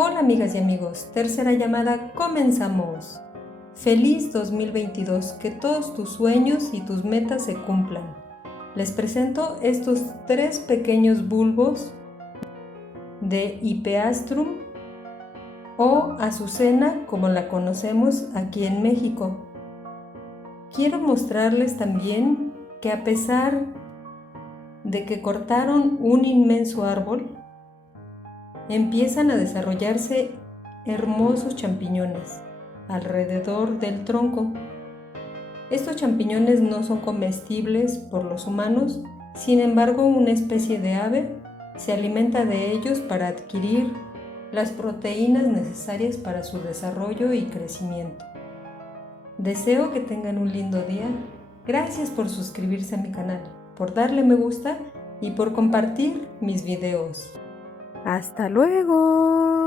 Hola amigas y amigos, tercera llamada, comenzamos. Feliz 2022, que todos tus sueños y tus metas se cumplan. Les presento estos 3 pequeños bulbos de Hippeastrum o azucena como la conocemos aquí en México. Quiero mostrarles también que a pesar de que cortaron un inmenso árbol, empiezan a desarrollarse hermosos champiñones alrededor del tronco. Estos champiñones no son comestibles por los humanos, sin embargo, una especie de ave se alimenta de ellos para adquirir las proteínas necesarias para su desarrollo y crecimiento. Deseo que tengan un lindo día. Gracias por suscribirse a mi canal, por darle me gusta y por compartir mis videos. ¡Hasta luego!